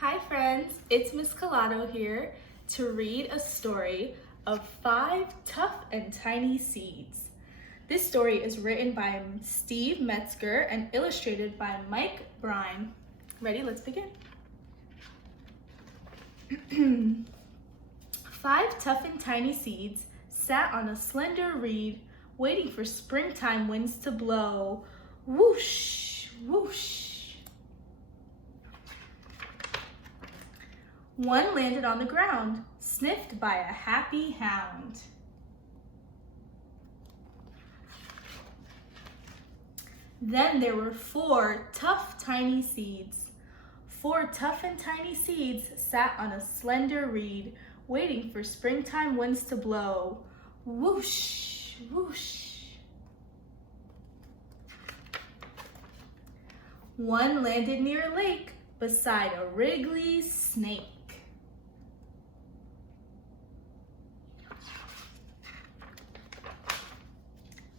Hi friends, it's Miss Collado here to read a story of 5 tough and tiny seeds. This story is written by Steve Metzger and illustrated by Mike Brine. Ready? Let's begin. 5 tough and tiny seeds sat on a slender reed, waiting for springtime winds to blow. Whoosh, whoosh. One landed on the ground, sniffed by a happy hound. Then there were 4 tough, tiny seeds. 4 tough and tiny seeds sat on a slender reed, waiting for springtime winds to blow. Whoosh, whoosh. One landed near a lake beside a wriggly snake.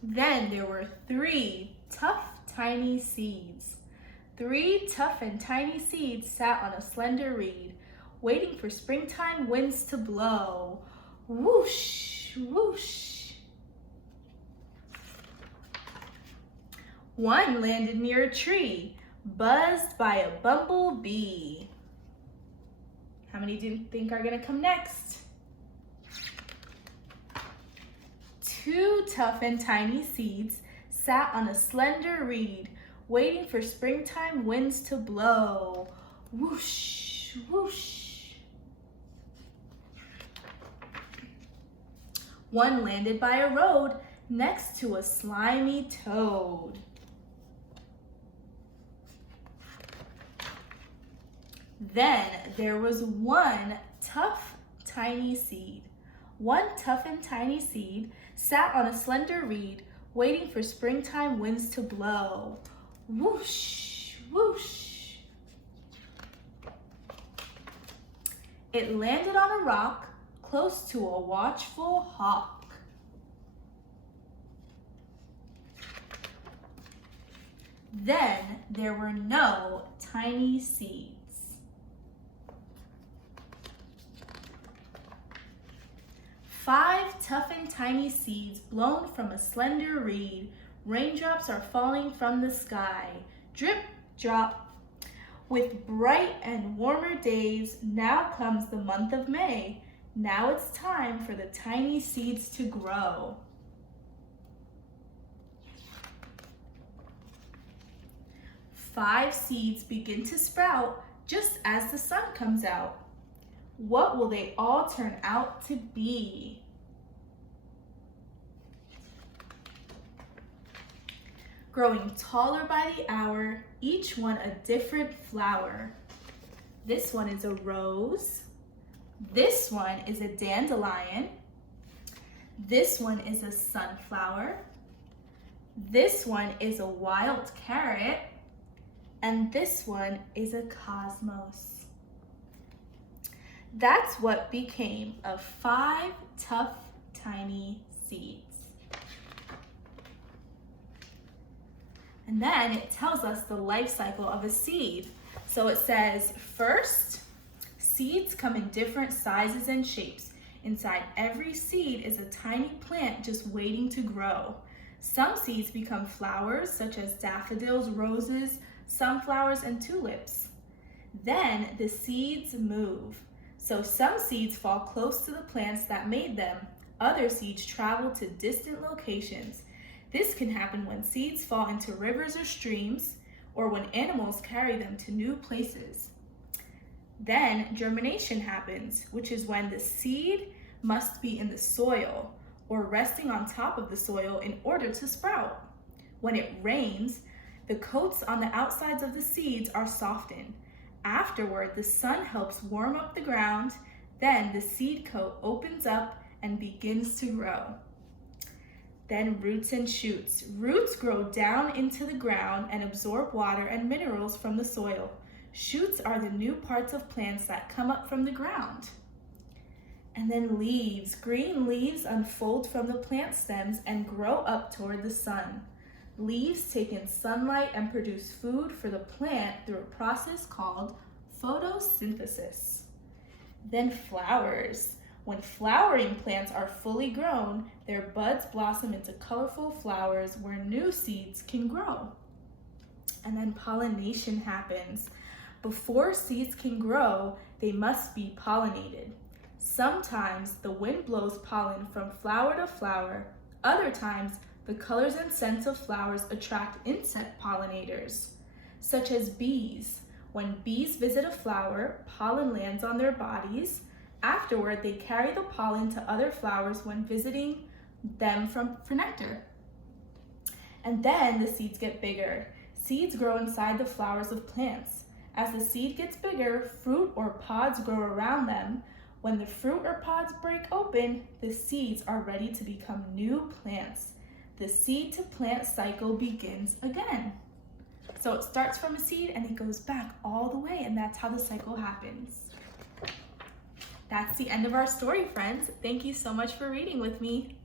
Then there were 3 tough, tiny seeds. 3 tough and tiny seeds sat on a slender reed, waiting for springtime winds to blow. Whoosh, whoosh. One landed near a tree, buzzed by a bumblebee. How many do you think are gonna come next? 2 tough and tiny seeds sat on a slender reed, waiting for springtime winds to blow. Whoosh, whoosh. One landed by a road next to a slimy toad. Then there was 1 tough, tiny seed. 1 tough and tiny seed sat on a slender reed, waiting for springtime winds to blow. Whoosh, whoosh. It landed on a rock close to a watchful hawk. Then there were no tiny seeds. 5 tough and tiny seeds blown from a slender reed. Raindrops are falling from the sky. Drip, drop. With bright and warmer days, now comes the month of May. Now it's time for the tiny seeds to grow. Five seeds begin to sprout just as the sun comes out. What will they all turn out to be? Growing taller by the hour, each one a different flower. This one is a rose. This one is a dandelion. This one is a sunflower. This one is a wild carrot. And this one is a cosmos. That's what became of 5 tough, tiny seeds. And then it tells us the life cycle of a seed. So it says, first, seeds come in different sizes and shapes. Inside every seed is a tiny plant just waiting to grow. Some seeds become flowers, such as daffodils, roses, sunflowers, and tulips. Then the seeds move. So some seeds fall close to the plants that made them. Other seeds travel to distant locations. This can happen when seeds fall into rivers or streams, or when animals carry them to new places. Then germination happens, which is when the seed must be in the soil or resting on top of the soil in order to sprout. When it rains, the coats on the outsides of the seeds are softened. Afterward, the sun helps warm up the ground. Then the seed coat opens up and begins to grow. Then roots and shoots. Roots grow down into the ground and absorb water and minerals from the soil. Shoots are the new parts of plants that come up from the ground. And then leaves. Green leaves unfold from the plant stems and grow up toward the sun. Leaves take in sunlight and produce food for the plant through a process called photosynthesis. Then flowers. When flowering plants are fully grown, their buds blossom into colorful flowers where new seeds can grow. And then pollination happens. Before seeds can grow, they must be pollinated. Sometimes the wind blows pollen from flower to flower. Other times, the colors and scents of flowers attract insect pollinators, such as bees. When bees visit a flower, pollen lands on their bodies. Afterward, they carry the pollen to other flowers when visiting them for nectar. And then the seeds get bigger. Seeds grow inside the flowers of plants. As the seed gets bigger, fruit or pods grow around them. When the fruit or pods break open, the seeds are ready to become new plants. The seed to plant cycle begins again. So it starts from a seed and it goes back all the way, and that's how the cycle happens. That's the end of our story, friends. Thank you so much for reading with me.